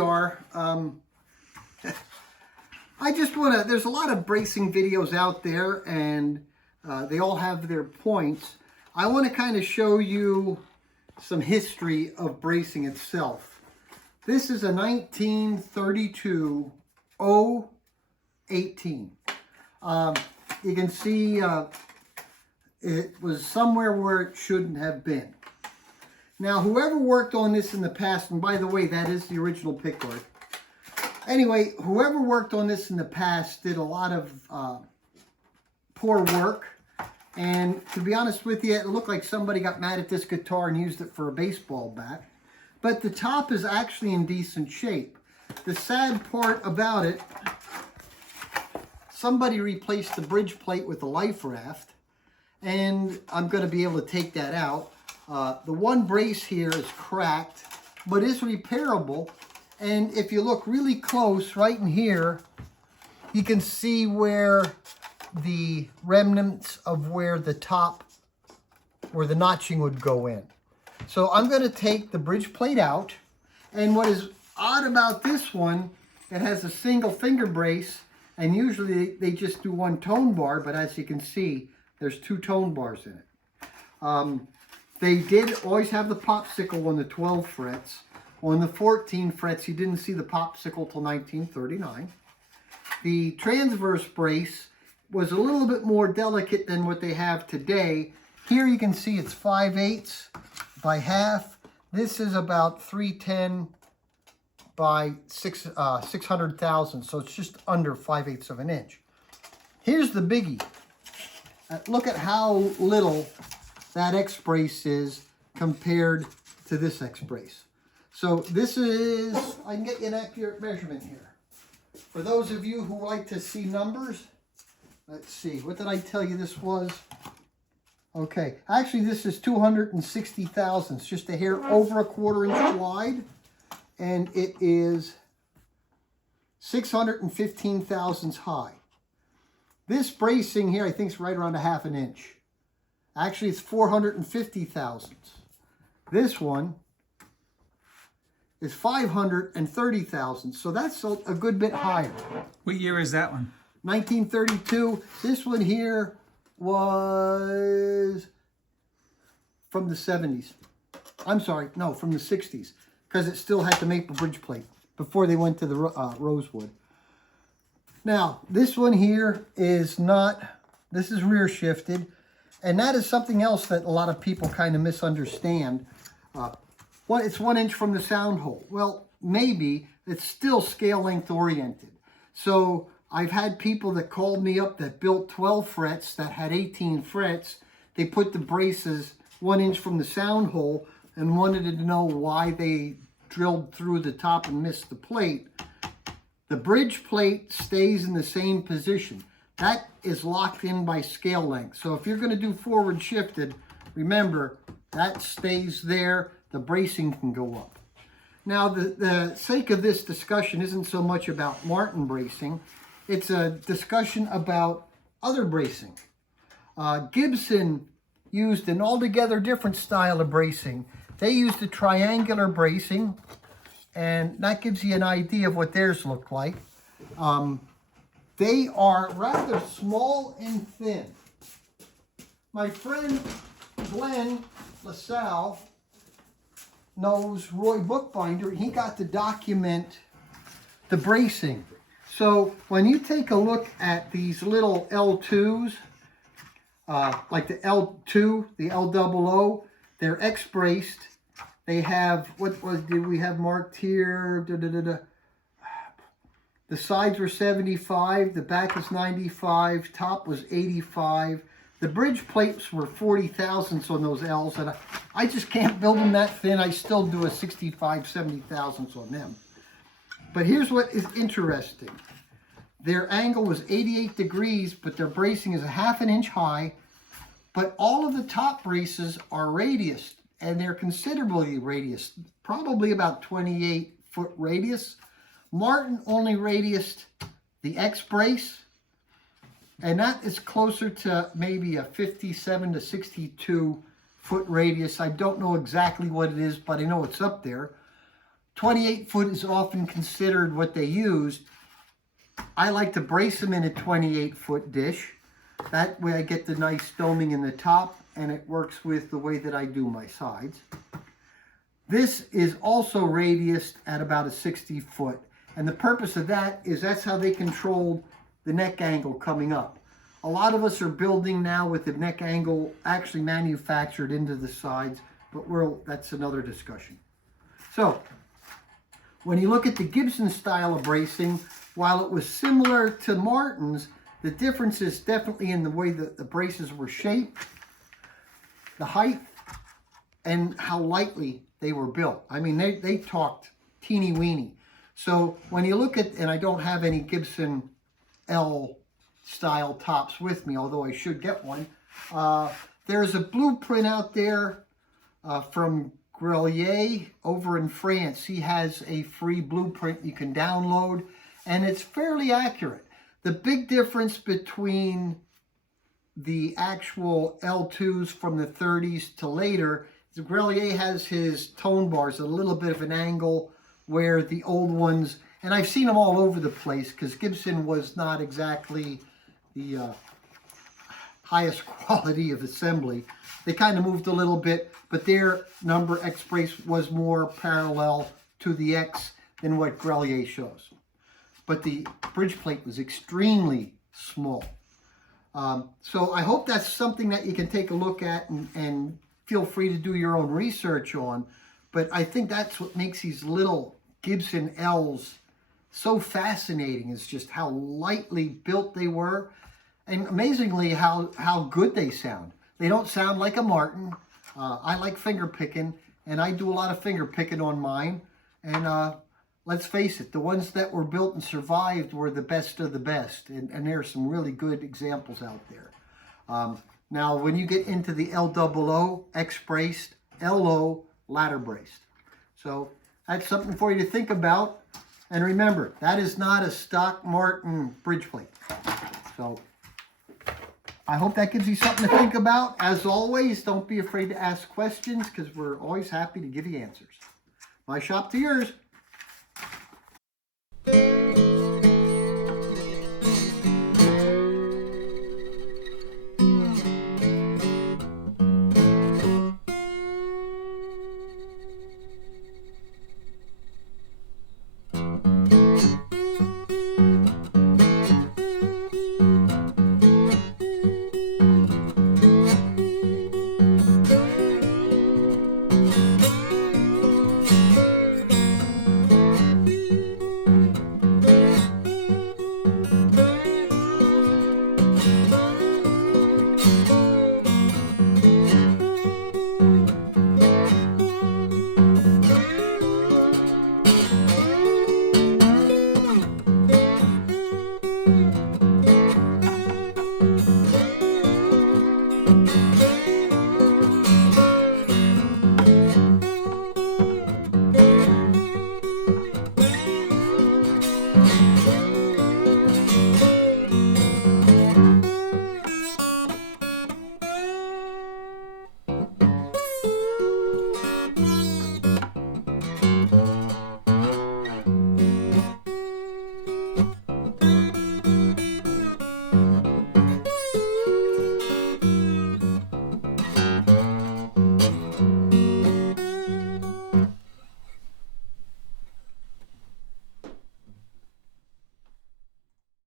are. I just want to, there's a lot of bracing videos out there, and they all have their points. I want to kind of show you some history of bracing itself. This is a 1932 018. You can see it was somewhere where it shouldn't have been. Now, whoever worked on this in the past, and by the way, that is the original pickguard. Anyway, whoever worked on this in the past did a lot of poor work. And to be honest with you, it looked like somebody got mad at this guitar and used it for a baseball bat. But the top is actually in decent shape. The sad part about it, somebody replaced the bridge plate with a life raft. And I'm going to be able to take that out. The one brace here is cracked, but is repairable. And if you look really close right in here, you can see where the remnants of where the top, where the notching would go in. So I'm going to take the bridge plate out. And what is odd about this one, it has a single finger brace, and usually they just do one tone bar, but as you can see, there's two tone bars in it. They did always have the popsicle on the 12 frets. On the 14 frets, you didn't see the popsicle till 1939. The transverse brace was a little bit more delicate than what they have today. Here you can see it's 5/8 by half. This is about 310 by 600 thousandths, so it's just under 5/8 of an inch. Here's the biggie. Look at how little that X brace is compared to this X brace. So this is, I can get you an accurate measurement here. For those of you who like to see numbers, let's see, what did I tell you this was? Okay, actually this is 260 thousandths, just a hair over a 1/4 inch wide, and it is 615 thousandths high. This bracing here, I think, is right around a 1/2 inch. Actually, it's 450 thousandths. This one is 530 thousandths, so that's a good bit higher. What year is that one? 1932. This one here was from the 70s. I'm sorry, no, from the 60s, because it still had the maple bridge plate before they went to the rosewood. Now, this one here is not, this is rear shifted, and that is something else that a lot of people kind of misunderstand. It's 1 inch from the sound hole. Well, maybe, it's still scale length oriented. So I've had people that called me up that built 12 frets that had 18 frets. They put the braces 1 inch from the sound hole and wanted to know why they drilled through the top and missed the plate. The bridge plate stays in the same position. That is locked in by scale length. So if you're going to do forward shifted, remember, that stays there. The bracing can go up. Now, the sake of this discussion isn't so much about Martin bracing. It's a discussion about other bracing. Gibson used an altogether different style of bracing. They used a triangular bracing, and that gives you an idea of what theirs look like. They are rather small and thin. My friend Glenn LaSalle knows Roy Bookbinder. He got to document the bracing. So when you take a look at these little L2s, like the L2, the L00, they're X-braced. They have, did we have marked here? The sides were 75, the back is 95, top was 85. The bridge plates were 40 thousandths on those L's, and I just can't build them that thin. I still do a 65, 70 thousandths on them. But here's what is interesting. Their angle was 88 degrees, but their bracing is a 1/2 inch high. But all of the top braces are radiused, and they're considerably radiused, probably about 28-foot radius. Martin only radiused the X brace, and that is closer to maybe a 57 to 62 foot radius. I don't know exactly what it is, but I know it's up there. 28 foot is often considered what they use. I like to brace them in a 28 foot dish. That way I get the nice doming in the top, and it works with the way that I do my sides. This is also radiused at about a 60 foot. And the purpose of that is that's how they control the neck angle coming up. A lot of us are building now with the neck angle actually manufactured into the sides, but that's another discussion. So, when you look at the Gibson style of bracing, while it was similar to Martin's, the difference is definitely in the way that the braces were shaped, the height, and how lightly they were built. I mean, they talked teeny weeny. So when you look at, and I don't have any Gibson L style tops with me, although I should get one. There's a blueprint out there from Grelier over in France. He has a free blueprint you can download, and it's fairly accurate. The big difference between the actual L2s from the 30s to later is Grelier has his tone bars at a little bit of an angle, where the old ones, and I've seen them all over the place because Gibson was not exactly the highest quality of assembly. They kind of moved a little bit, but their number X brace was more parallel to the X than what Grelier shows. But the bridge plate was extremely small. So I hope that's something that you can take a look at and feel free to do your own research on. But I think that's what makes these little Gibson L's so fascinating, is just how lightly built they were, and amazingly how good they sound. They don't sound like a Martin. I like finger picking, and I do a lot of finger picking on mine. And let's face it, the ones that were built and survived were the best of the best, and there are some really good examples out there. Now, when you get into the LOO, X-braced, LO, ladder braced. So that's something for you to think about. And remember, that is not a stock Martin bridge plate. So I hope that gives you something to think about. As always, don't be afraid to ask questions, because we're always happy to give you answers. My shop to yours.